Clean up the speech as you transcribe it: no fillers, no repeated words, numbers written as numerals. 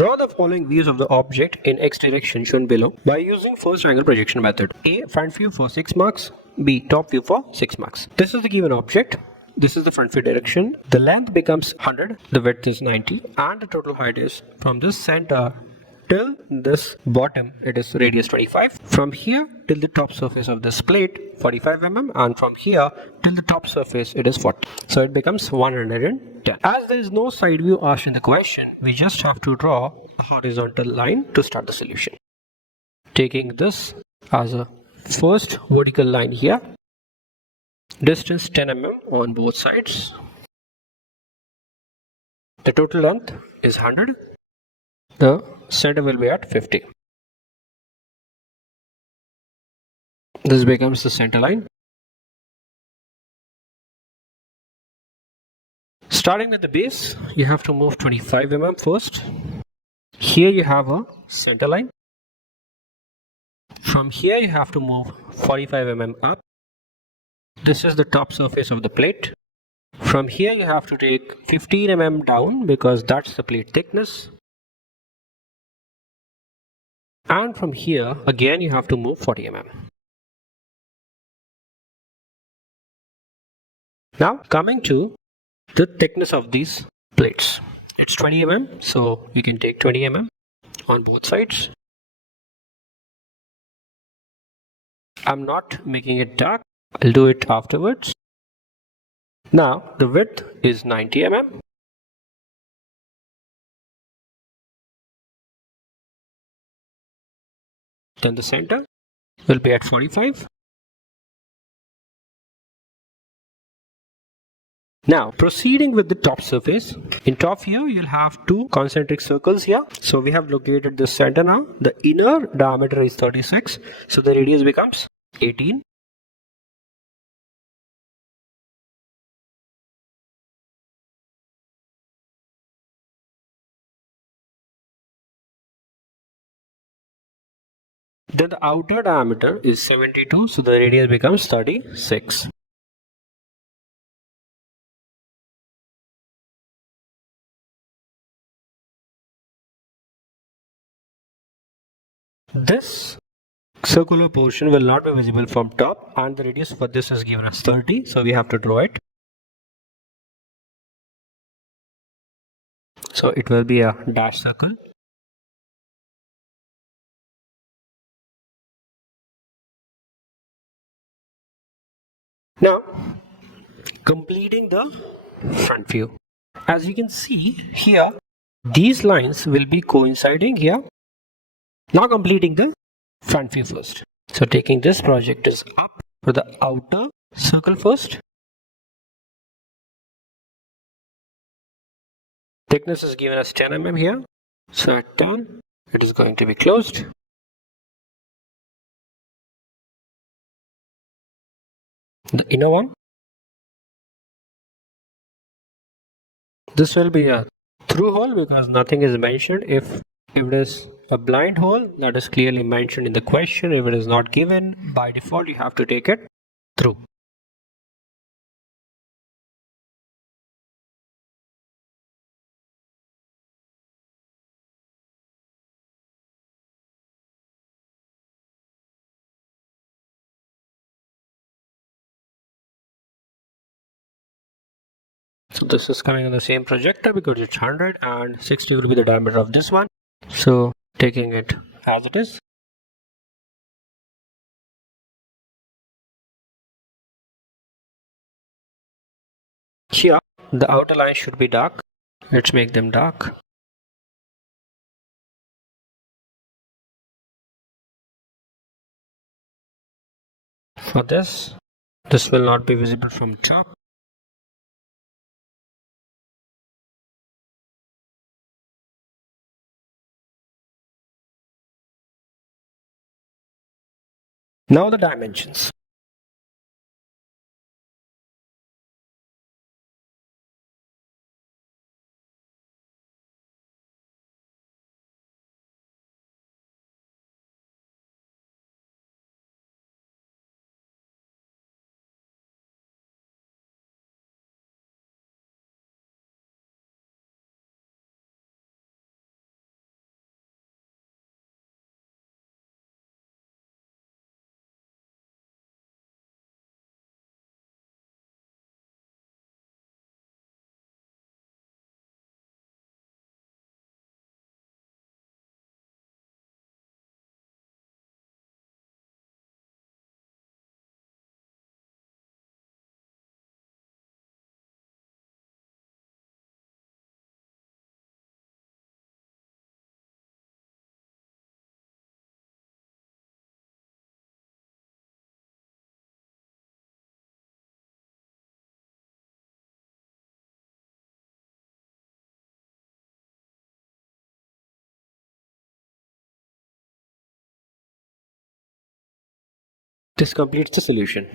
Draw the following views of the object in x direction shown below by using first angle projection method. A. Front view for 6 marks. B. Top view for 6 marks. This is the given object. This is the front view direction. The length becomes 100, the width is 90, and the total height is from this center till this bottom, it is radius 25. From here till the top surface of this plate, 45 mm, and from here till the top surface, it is 40. So it becomes 110. As there is no side view asked in the question, we just have to draw a horizontal line to start the solution. Taking this as a first vertical line here, distance 10 mm on both sides. The total length is 100. The center will be at 50. This becomes the center line. Starting with the base, you have to move 25 mm first. Here you have a center line. From here you have to move 45 mm up. This is the top surface of the plate. From here you have to take 15 mm down because that's the plate thickness. And from here again you have to move 40 mm. Now coming to the thickness of these plates. It's 20 mm, so you can take 20 mm on both sides. I'm not making it dark, I'll do it afterwards. Now the width is 90 mm. Then the center will be at 45. Now proceeding with the top surface, in top view you'll have two concentric circles here. So we have located the center now. The inner diameter is 36, so the radius becomes 18. Then the outer diameter is 72, so the radius becomes 36. This circular portion will not be visible from top, and the radius for this is given as 30, so we have to draw it. So it will be a dash circle. Now completing the front view. As you can see here, these lines will be coinciding here. Now completing the front view first. So taking this projector up for the outer circle first. Thickness is given as 10 mm here. So at 10, it is going to be closed. The inner one. This will be a through hole because nothing is mentioned. If it is a blind hole, that is clearly mentioned in the question. If it is not given, by default you have to take it through. So this is coming on the same projector because it's 100 and 60 will be the diameter of this one. So taking it as it is. Here the outer line should be dark. Let's make them dark. For this will not be visible from top. Now the dimensions. This completes the solution.